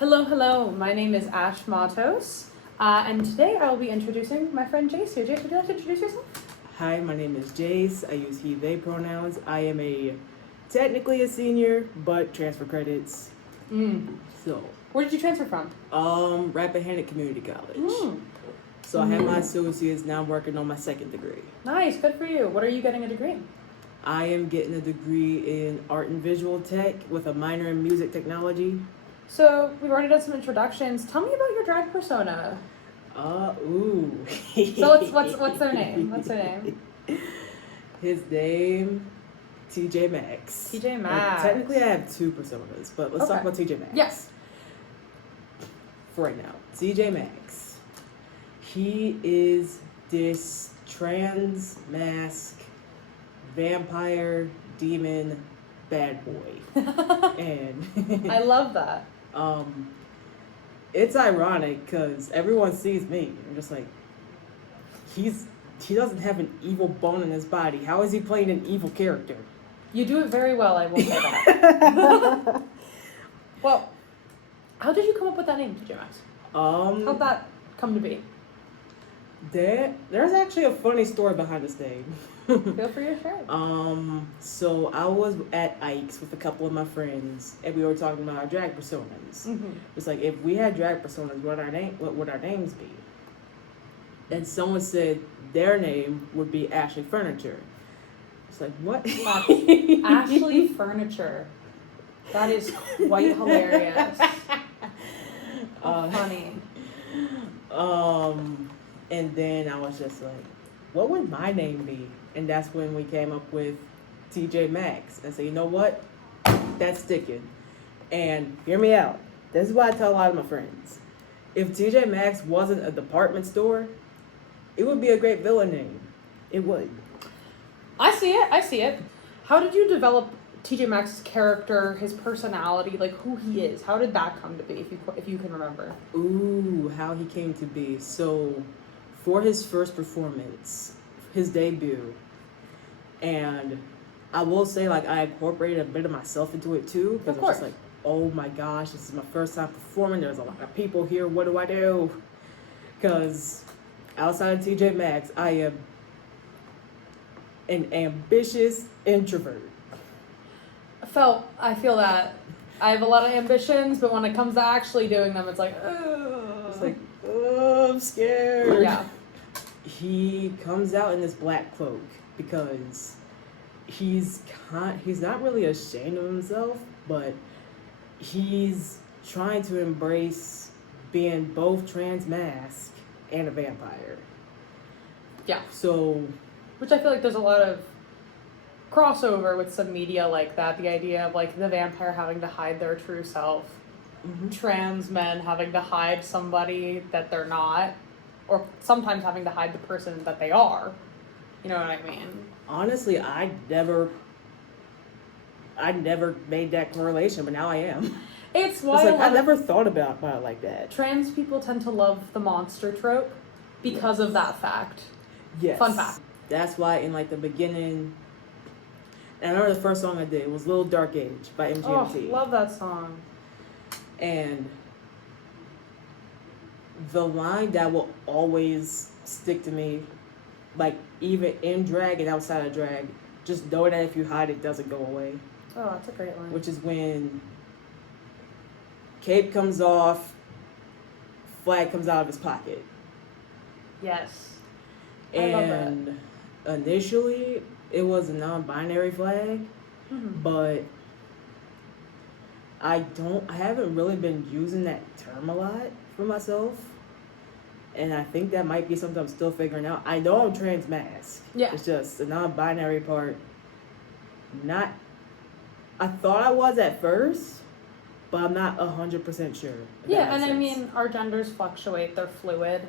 Hello, hello. My name is Ashton Mattos, and today I will be introducing my friend Jace here. Jace, would you like to introduce yourself? Hi, my name is Jace. I use he, they pronouns. I am technically a senior, but transfer credits. So, Where did you transfer from? Rappahannock Community College. So I have my associates, now I'm working on my second degree. Nice, good for you. What are you getting a degree in? I am getting a degree in art and visual tech with a minor in music technology. So we've already done some introductions. Tell me about your drag persona. Ooh. So what's their name? What's their name? His name, TJ Maxx. TJ Maxx. Technically, I have two personas, but let's talk about TJ Maxx. Yes. For right now, TJ Maxx. He is this trans mask vampire demon bad boy, and I love that. It's ironic because everyone sees me. I'm just like, he doesn't have an evil bone in his body. How is he playing an evil character? You do it very well, I will say that. Well, how did you come up with that name, TJ Maxx? How'd that come to be? There's actually a funny story behind this name. Feel free to share. So I was at Ike's with a couple of my friends, and we were talking about our drag personas. It's like, if we had drag personas, what would our names be? And someone said their name would be Ashley Furniture. It's like, what? Ashley Furniture. That is quite hilarious. Funny. And then I was just like, what would my name be? And that's when we came up with TJ Maxx. And so, you know what? That's sticking. And hear me out. This is what I tell a lot of my friends. If TJ Maxx wasn't a department store, it would be a great villain name. It would. I see it. How did you develop TJ Maxx's character, his personality, like who he is? How did that come to be, if you can remember? Ooh, how he came to be. So, for his first performance, his debut, and I will say, like, I incorporated a bit of myself into it too, because it was just like, oh my gosh, this is my first time performing, there's a lot of people here, what do I do? Because outside of TJ Maxx, I am an ambitious introvert. I feel that. I have a lot of ambitions, but when it comes to actually doing them, it's like, oh. It's like, oh, I'm scared. Yeah. He comes out in this black cloak because he's not really ashamed of himself, but he's trying to embrace being both trans mask and a vampire. Yeah. So, which I feel like there's a lot of crossover with some media like that. The idea of like the vampire having to hide their true self, trans men having to hide somebody that they're not, or sometimes having to hide the person that they are. You know what I mean? Honestly, I never made that correlation, but now I am. It's why I never thought about it like that. Trans people tend to love the monster trope because of that fact. Yes. Fun fact. That's why in like the beginning, and I remember the first song I did was Little Dark Age by MGMT. Oh, love that song. And the line that will always stick to me, like even in drag and outside of drag, just know that if you hide it doesn't go away. Oh, that's a great line. Which is when cape comes off, flag comes out of his pocket. Yes. And initially it was a non-binary flag, but I haven't really been using that term a lot for myself. And I think that might be something I'm still figuring out. I know I'm trans mask. Yeah. It's just the non-binary part. I thought I was at first, but I'm not 100% sure. Yeah, and I mean, our genders fluctuate. They're fluid.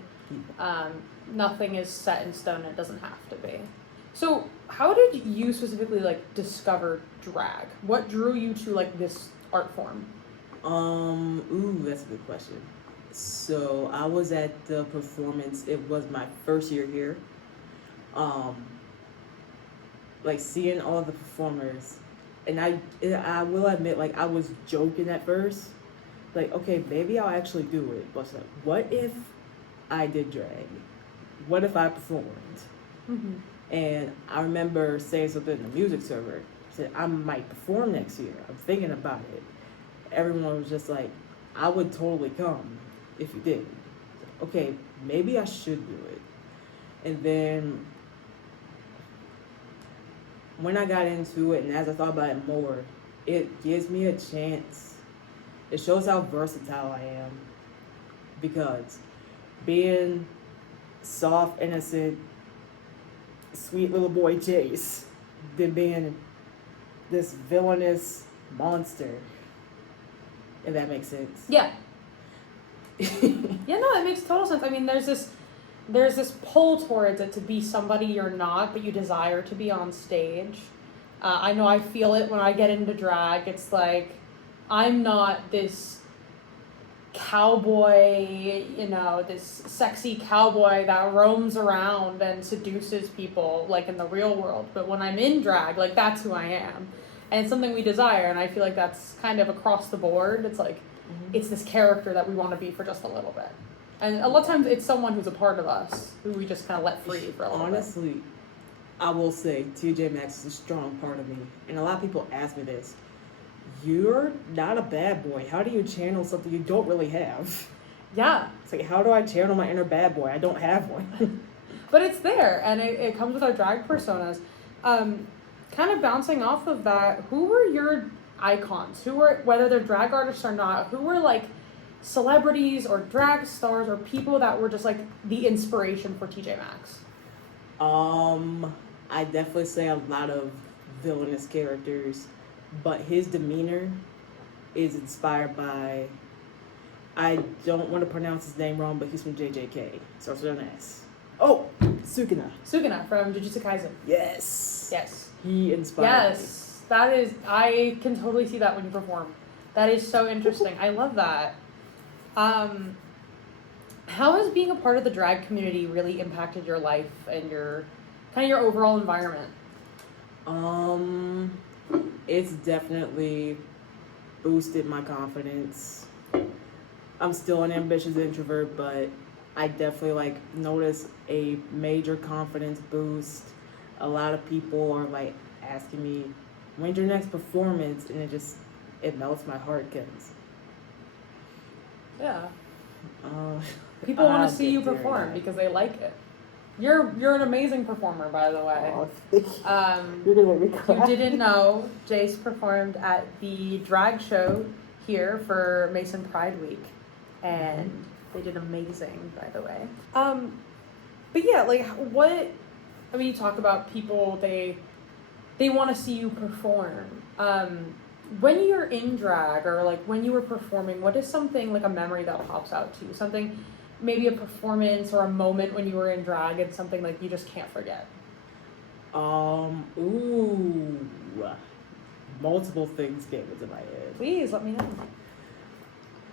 Nothing is set in stone. It doesn't have to be. So how did you specifically like discover drag? What drew you to like this art form? That's a good question. So I was at the performance. It was my first year here. Like seeing all the performers, and I will admit, like I was joking at first, like, okay, maybe I'll actually do it. But it's like, what if I did drag? What if I performed? Mm-hmm. And I remember saying something in the music server. I said, I might perform next year. I'm thinking about it. Everyone was just like, I would totally come if you did. Okay, maybe I should do it. And then when I got into it and as I thought about it more, it gives me a chance. It shows how versatile I am. Because being soft, innocent, sweet little boy Jace, than being this villainous monster. If that makes sense. Yeah. Yeah, no, it makes total sense. I mean, there's this pull towards it to be somebody you're not, but you desire to be on stage. I know I feel it when I get into drag. It's like, I'm not this cowboy, this sexy cowboy that roams around and seduces people like in the real world. But when I'm in drag, like, that's who I am. And it's something we desire, and I feel like that's kind of across the board. It's like, it's this character that we want to be for just a little bit. And a lot of times it's someone who's a part of us, who we just kind of let free for a little bit. Honestly, I will say TJ Maxx is a strong part of me. And a lot of people ask me this. You're not a bad boy. How do you channel something you don't really have? Yeah. It's like, how do I channel my inner bad boy? I don't have one. But it's there, and it comes with our drag personas. Kind of bouncing off of that, who were your icons? Who were, whether they're drag artists or not, who were like celebrities or drag stars or people that were just like the inspiration for TJ Maxx? I definitely say a lot of villainous characters, but his demeanor is inspired by, I don't want to pronounce his name wrong, but he's from JJK. Starts with an S. Oh, Sukuna. Sukuna from Jujutsu Kaisen. Yes. Yes. He inspired me. That is, I can totally see that when you perform. That is so interesting. I love that. How has being a part of the drag community really impacted your life and your overall environment? It's definitely boosted my confidence. I'm still an ambitious introvert, but I definitely notice a major confidence boost. A lot of people are asking me, when's your next performance? And it melts my heart because yeah, people want to see you there, perform yeah. because they like it. You're an amazing performer, by the way. Oh, you're gonna make me cry. You didn't know Jace performed at the drag show here for Mason Pride Week, and they did amazing, by the way. But yeah, you talk about people, they want to see you perform. When you're in drag or when you were performing, what is something a memory that pops out to you? Something, maybe a performance or a moment when you were in drag and something you just can't forget. Multiple things came into my head. Please let me know.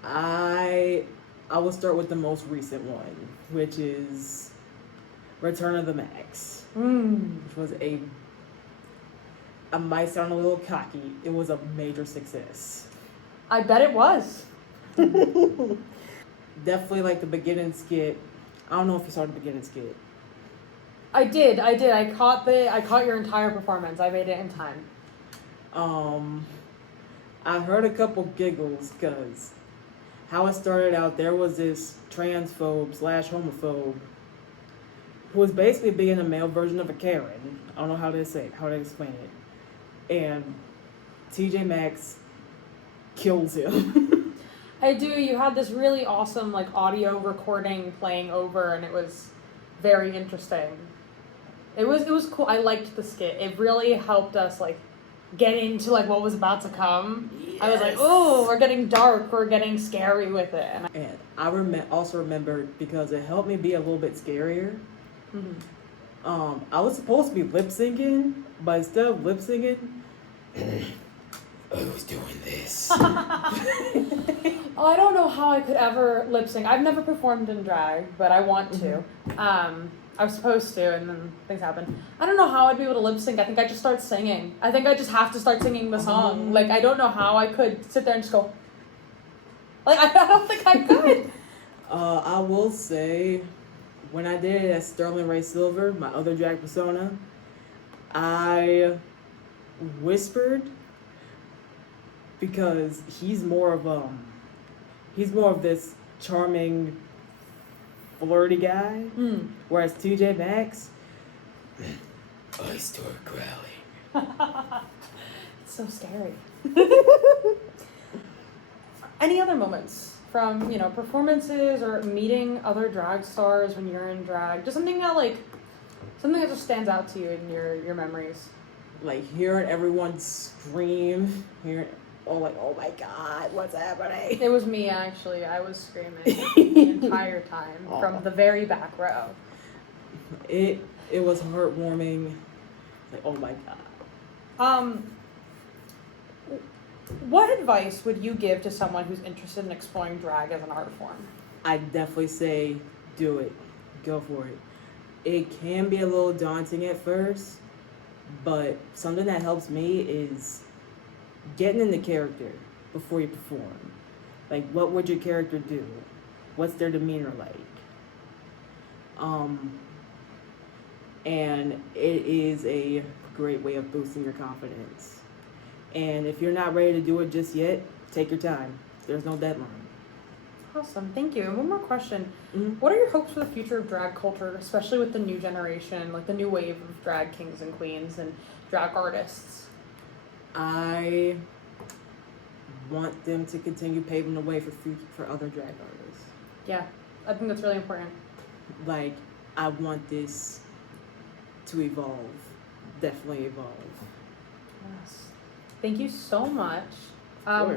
I will start with the most recent one, which is Return of the Max. Which was I might sound a little cocky. It was a major success. I bet it was. Definitely the beginning skit. I don't know if you saw the beginning skit. I did. I caught your entire performance. I made it in time. I heard a couple giggles because how it started out, there was this transphobe/homophobe who was basically being a male version of a Karen. I don't know how to explain it. And TJ Maxx kills him. I do. You had this really awesome audio recording playing over, and it was very interesting. It was cool. I liked the skit. It really helped us get into what was about to come. Yes. I was like, oh, we're getting dark. We're getting scary with it. And I also remember because it helped me be a little bit scarier. Mm-hmm. I was supposed to be lip syncing, but instead of lip syncing, who's doing this? I don't know how I could ever lip sync. I've never performed in drag, but I want to. I was supposed to, and then things happened. I don't know how I'd be able to lip sync. I think I just start singing. I think I just have to start singing the song. I don't know how I could sit there and just go, Like, I don't think I could. I will say, when I did it as Sterling Ray Silver, my other drag persona, I whispered because he's more of this charming, flirty guy, whereas TJ Maxx, I start growling. It's so scary. Any other moments from, performances or meeting other drag stars when you're in drag? Just something that just stands out to you in your memories. Like hearing everyone scream, oh my God, what's happening? It was me, actually. I was screaming the entire time from the very back row. It was heartwarming. Like, oh my God. What advice would you give to someone who's interested in exploring drag as an art form? I'd definitely say do it. Go for it. It can be a little daunting at first, but something that helps me is getting in the character before you perform. Like, what would your character do? What's their demeanor like? And it is a great way of boosting your confidence. And if you're not ready to do it just yet, take your time. There's no deadline. Awesome, thank you. And one more question. Mm-hmm. What are your hopes for the future of drag culture, especially with the new generation, like the new wave of drag kings and queens and drag artists? I want them to continue paving the way for other drag artists. Yeah, I think that's really important. Like, I want this to evolve. Definitely evolve. Yes. Thank you so much.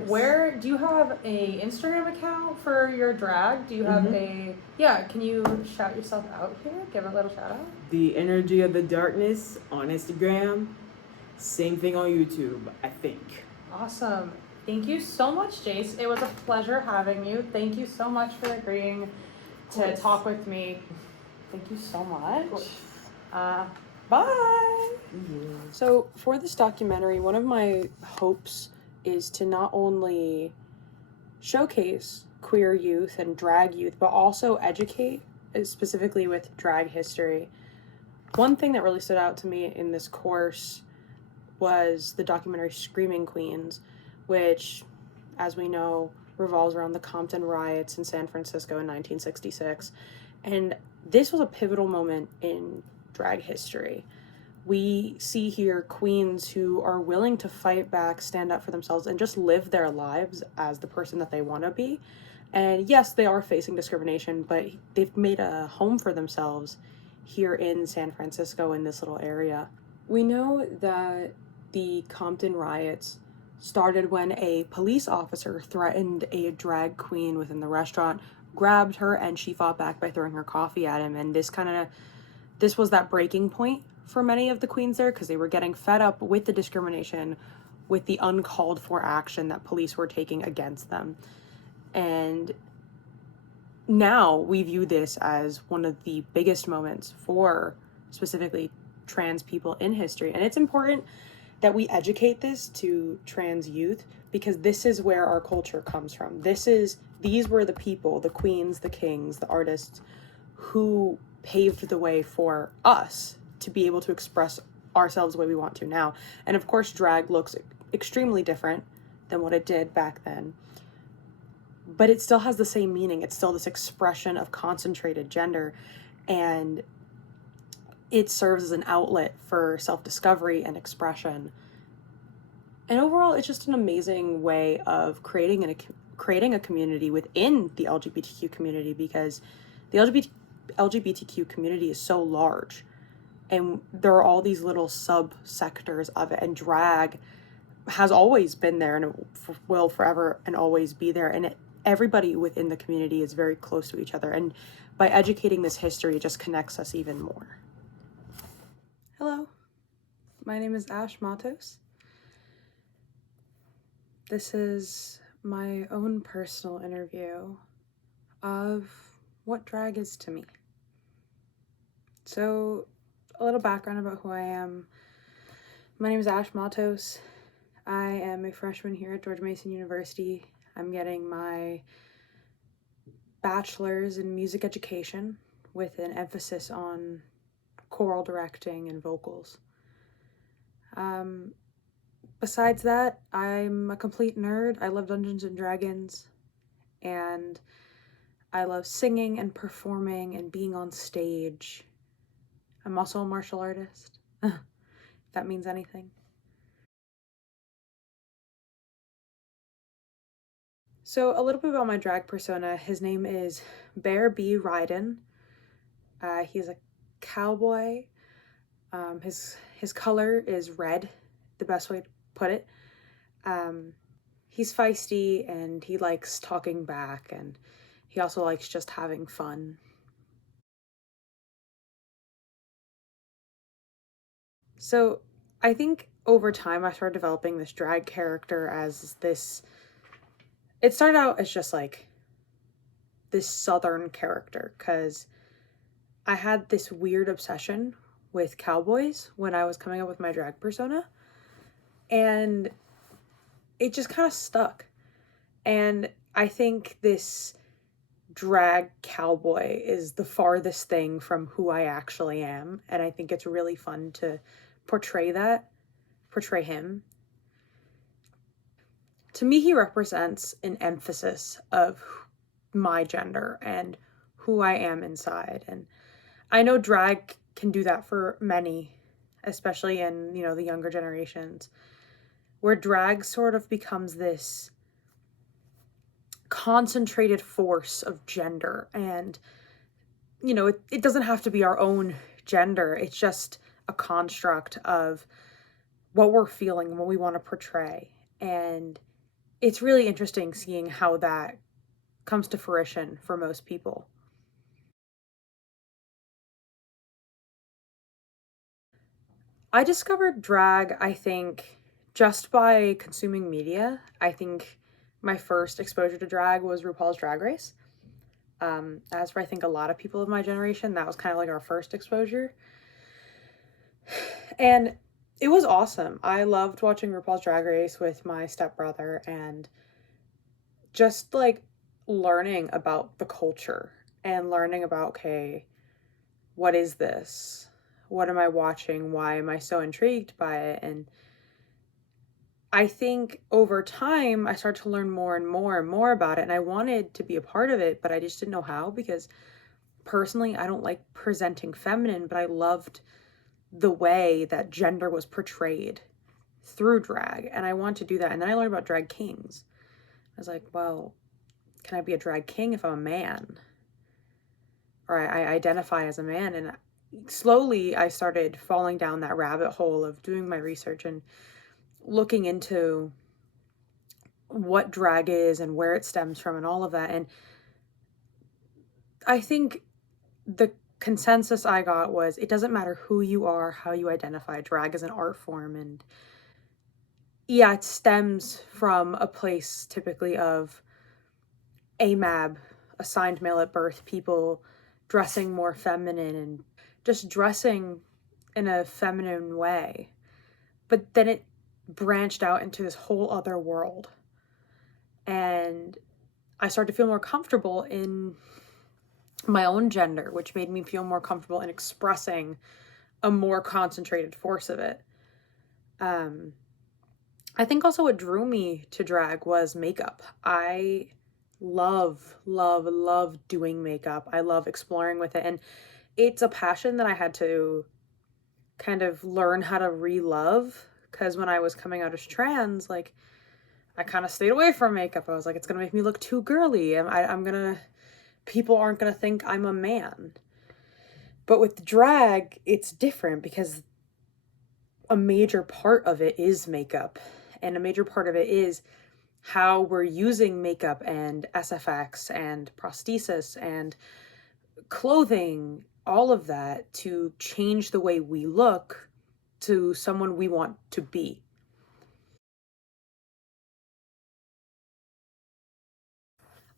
Where do you have a Instagram account for your drag? Do you have can you shout yourself out here? Give a little shout out. The Energy of the Darkness on Instagram. Same thing on YouTube, I think. Awesome. Thank you so much, Jace. It was a pleasure having you. Thank you so much for agreeing to talk with me. Thank you so much. Bye. Yeah. So for this documentary, one of my hopes is to not only showcase queer youth and drag youth, but also educate, specifically with drag history. One thing that really stood out to me in this course was the documentary Screaming Queens, which, as we know, revolves around the Compton riots in San Francisco in 1966. And this was a pivotal moment in drag history. We see here queens who are willing to fight back, stand up for themselves, and just live their lives as the person that they want to be. And yes, they are facing discrimination, but they've made a home for themselves here in San Francisco in this little area. We know that the Compton riots started when a police officer threatened a drag queen within the restaurant, grabbed her, and she fought back by throwing her coffee at him. And this was that breaking point for many of the queens there, because they were getting fed up with the discrimination, with the uncalled for action that police were taking against them. And now we view this as one of the biggest moments for specifically trans people in history. And it's important that we educate this to trans youth, because this is where our culture comes from. These were the people, the queens, the kings, the artists who paved the way for us to be able to express ourselves the way we want to now. And of course, drag looks extremely different than what it did back then. But it still has the same meaning. It's still this expression of concentrated gender, and it serves as an outlet for self-discovery and expression. And overall, it's just an amazing way of creating a community within the LGBTQ community, because the LGBTQ community is so large, and there are all these little sub-sectors of it, and drag has always been there, and it will forever and always be there, and everybody within the community is very close to each other, and by educating this history, it just connects us even more. Hello, my name is Ashton Mattos. This is my own personal interview of what drag is to me. So, a little background about who I am. My name is Ashton Mattos. I am a freshman here at George Mason University. I'm getting my bachelor's in music education with an emphasis on choral directing and vocals. Besides that, I'm a complete nerd. I love Dungeons and Dragons, and I love singing and performing and being on stage. I'm also a martial artist, if that means anything. So a little bit about my drag persona. His name is Bear B. Ryden. He's a cowboy. His color is red, the best way to put it. He's feisty and he likes talking back, and he also likes just having fun. So I think over time I started developing this drag character as this. It started out as just like this southern character because I had this weird obsession with cowboys when I was coming up with my drag persona, and it just kind of stuck. And I think this drag cowboy is the farthest thing from who I actually am, and I think it's really fun to portray him. To me, he represents an emphasis of my gender and who I am inside. And I know drag can do that for many, especially in, the younger generations, where drag sort of becomes this concentrated force of gender. And, it doesn't have to be our own gender. It's just a construct of what we're feeling, what we want to portray. And it's really interesting seeing how that comes to fruition for most people. I discovered drag, I think, just by consuming media. I think my first exposure to drag was RuPaul's Drag Race. As for I think a lot of people of my generation, that was kind of like our first exposure. And it was awesome. I loved watching RuPaul's Drag Race with my stepbrother and just like learning about the culture and learning about, okay, what is this? What am I watching? Why am I so intrigued by it? And I think over time, I started to learn more and more and more about it. And I wanted to be a part of it, but I just didn't know how because personally, I don't like presenting feminine, but I loved the way that gender was portrayed through drag. And I want to do that. And then I learned about drag kings. I was like, well, can I be a drag king if I'm a man? Or I identify as a man. And slowly I started falling down that rabbit hole of doing my research and looking into what drag is and where it stems from and all of that. And I think the consensus I got was it doesn't matter who you are, how you identify. Drag is an art form. And yeah, it stems from a place typically of AMAB, assigned male at birth, people dressing more feminine and just dressing in a feminine way. But then it branched out into this whole other world. And I started to feel more comfortable in my own gender, which made me feel more comfortable in expressing a more concentrated force of it. I think also what drew me to drag was makeup. I love doing makeup. I love exploring with it. And it's a passion that I had to kind of learn how to re-love, because when I was coming out as trans, like, I kind of stayed away from makeup. I was like, it's going to make me look too girly. People aren't going to think I'm a man. But with drag, it's different because a major part of it is makeup. And a major part of it is how we're using makeup and SFX and prosthesis and clothing, all of that, to change the way we look to someone we want to be.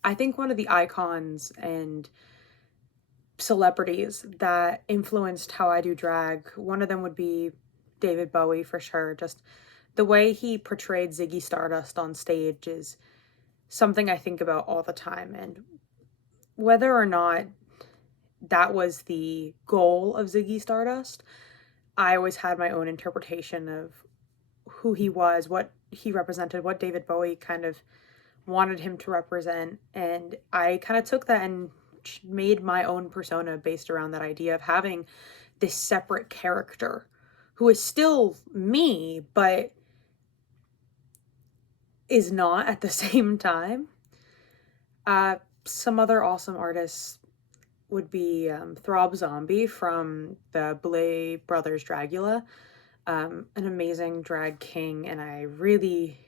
I think one of the icons and celebrities that influenced how I do drag, one of them would be David Bowie for sure. Just the way he portrayed Ziggy Stardust on stage is something I think about all the time. And whether or not that was the goal of Ziggy Stardust, I always had my own interpretation of who he was, what he represented, what David Bowie kind of wanted him to represent. And I kind of took that and made my own persona based around that idea of having this separate character who is still me, but is not at the same time. Some other awesome artists would be Throb Zombie from the Blay Brothers Dragula, an amazing drag king, and I really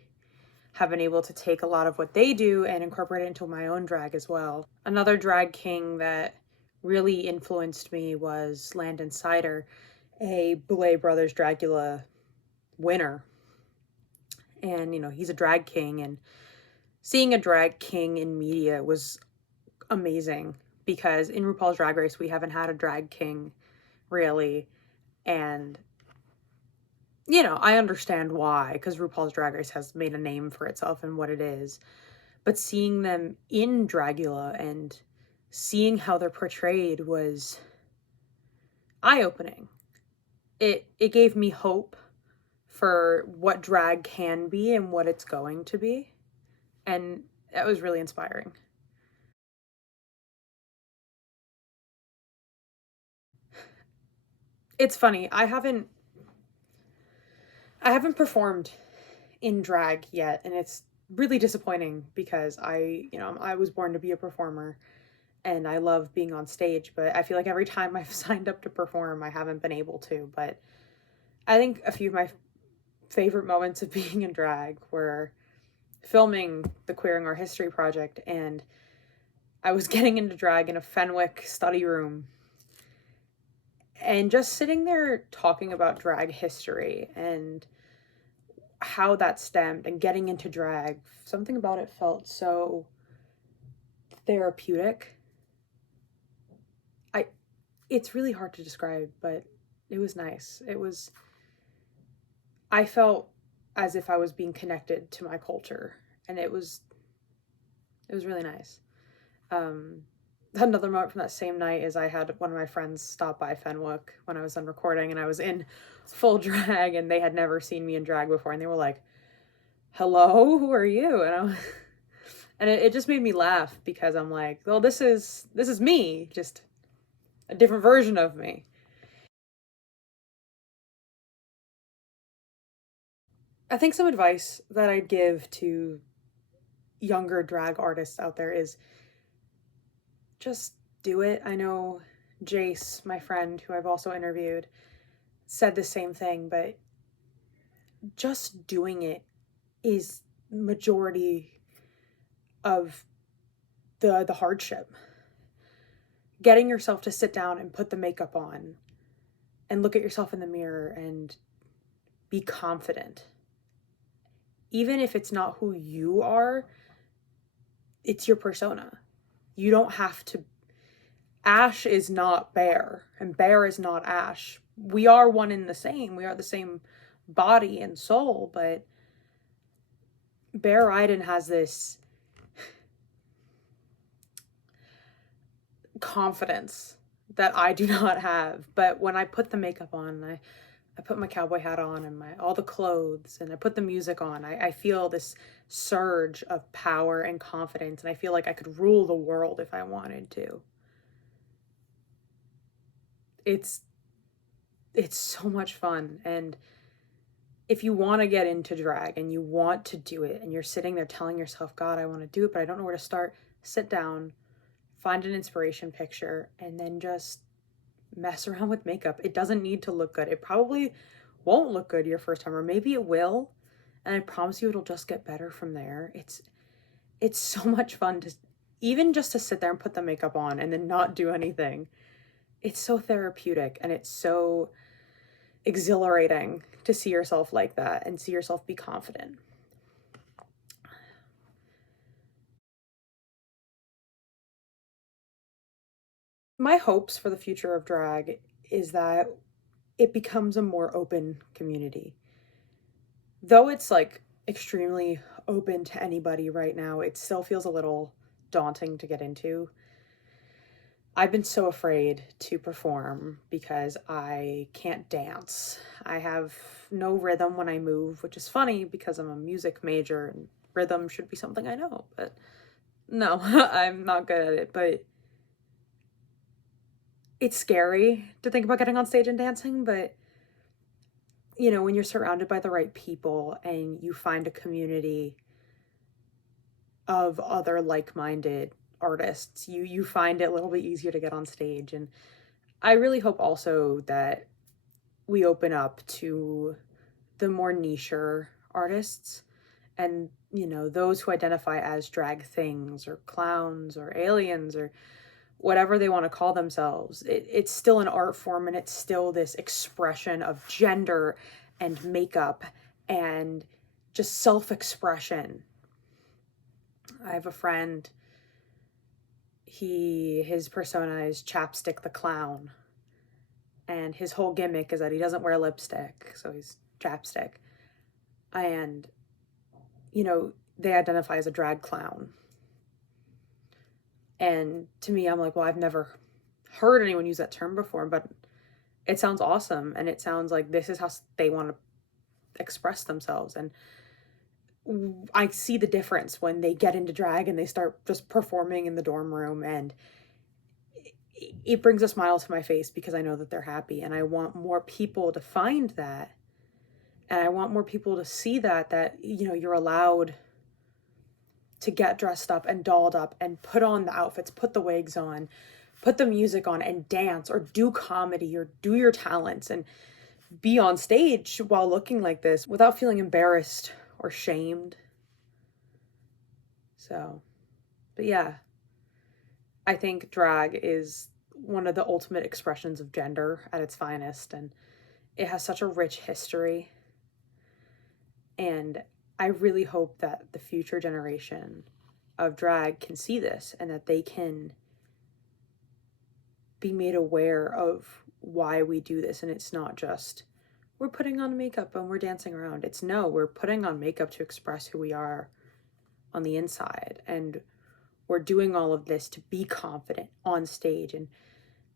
have been able to take a lot of what they do and incorporate it into my own drag as well. Another drag king that really influenced me was Landon Cider, a Blay Brothers Dragula winner. And, you know, he's a drag king, and seeing a drag king in media was amazing because in RuPaul's Drag Race, we haven't had a drag king really. And, you know, I understand why, because RuPaul's Drag Race has made a name for itself and what it is. But seeing them in Dragula and seeing how they're portrayed was eye-opening. It gave me hope for what drag can be and what it's going to be. And that was really inspiring. It's funny, I haven't performed in drag yet, and it's really disappointing because I was born to be a performer and I love being on stage, but I feel like every time I've signed up to perform, I haven't been able to. But I think a few of my favorite moments of being in drag were filming the Queering Our History project, and I was getting into drag in a Fenwick study room and just sitting there talking about drag history and how that stemmed and getting into drag. Something about it felt so therapeutic. It's really hard to describe, but it was nice. I felt as if I was being connected to my culture, and it was really nice. Another moment from that same night is I had one of my friends stop by Fenwick when I was done recording, and I was in full drag, and they had never seen me in drag before, and they were like, "Hello, who are you?" And it just made me laugh because I'm like, well, this is me, just a different version of me. I think some advice that I'd give to younger drag artists out there is just do it. I know Jace, my friend, who I've also interviewed, said the same thing, but just doing it is majority of the hardship. Getting yourself to sit down and put the makeup on and look at yourself in the mirror and be confident. Even if it's not who you are, it's your persona. You don't have to. Ash is not Bear, and Bear is not Ash. We are one and the same. We are the same body and soul, but Bear Iden has this confidence that I do not have. But when I put the makeup on, I put my cowboy hat on and all the clothes, and I put the music on, I feel this surge of power and confidence, and I feel like I could rule the world if I wanted to. It's so much fun. And if you want to get into drag and you want to do it and you're sitting there telling yourself, God, I want to do it, but I don't know where to start, sit down, find an inspiration picture, and then just mess around with makeup. It doesn't need to look good. It probably won't look good your first time, or maybe it will, and I promise you it'll just get better from there. It's so much fun to even just to sit there and put the makeup on and then not do anything. It's so therapeutic, and it's so exhilarating to see yourself like that and see yourself be confident. My hopes for the future of drag is that it becomes a more open community. Though it's like extremely open to anybody right now. It still feels a little daunting to get into. I've been so afraid to perform because I can't dance. I have no rhythm when I move, which is funny because I'm a music major and rhythm should be something I know, but no, I'm not good at it. But it's scary to think about getting on stage and dancing, but you know, when you're surrounded by the right people and you find a community of other like-minded artists, you find it a little bit easier to get on stage. And I really hope also that we open up to the more niche artists and, you know, those who identify as drag things or clowns or aliens or whatever they want to call themselves. It's still an art form, and it's still this expression of gender and makeup and just self-expression. I have a friend, his persona is Chapstick the Clown, and his whole gimmick is that he doesn't wear lipstick, so he's Chapstick. And, you know, they identify as a drag clown. And to me, I'm like, well, I've never heard anyone use that term before, but it sounds awesome. And it sounds like this is how they want to express themselves. And I see the difference when they get into drag and they start just performing in the dorm room, and it brings a smile to my face because I know that they're happy. And I want more people to find that. And I want more people to see that, you know, you're allowed to get dressed up and dolled up and put on the outfits, put the wigs on, put the music on and dance or do comedy or do your talents and be on stage while looking like this without feeling embarrassed or shamed. So, but yeah, I think drag is one of the ultimate expressions of gender at its finest, and it has such a rich history. And I really hope that the future generation of drag can see this and that they can be made aware of why we do this. And it's not just we're putting on makeup and we're dancing around. It's no, we're putting on makeup to express who we are on the inside. And we're doing all of this to be confident on stage. And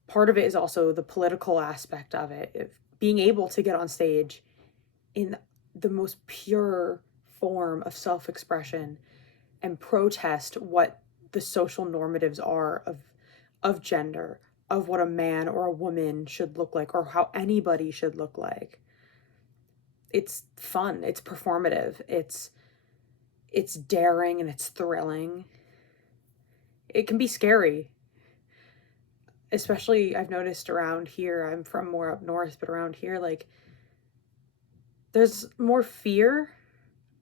part of it is also the political aspect of it, of being able to get on stage in the most pure form of self-expression and protest what the social normatives are of gender, of what a man or a woman should look like or how anybody should look like. It's fun, it's performative, it's daring and it's thrilling. It can be scary. Especially I've noticed around here, I'm from more up north, but around here, like, there's more fear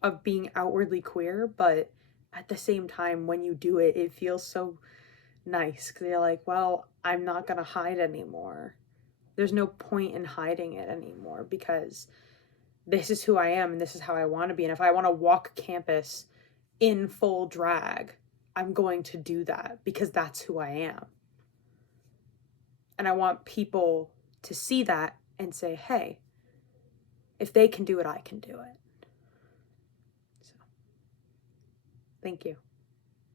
of being outwardly queer, but at the same time, when you do it, it feels so nice because you're like, well, I'm not going to hide anymore. There's no point in hiding it anymore because this is who I am and this is how I want to be. And if I want to walk campus in full drag, I'm going to do that because that's who I am. And I want people to see that and say, hey, if they can do it, I can do it. So, thank you.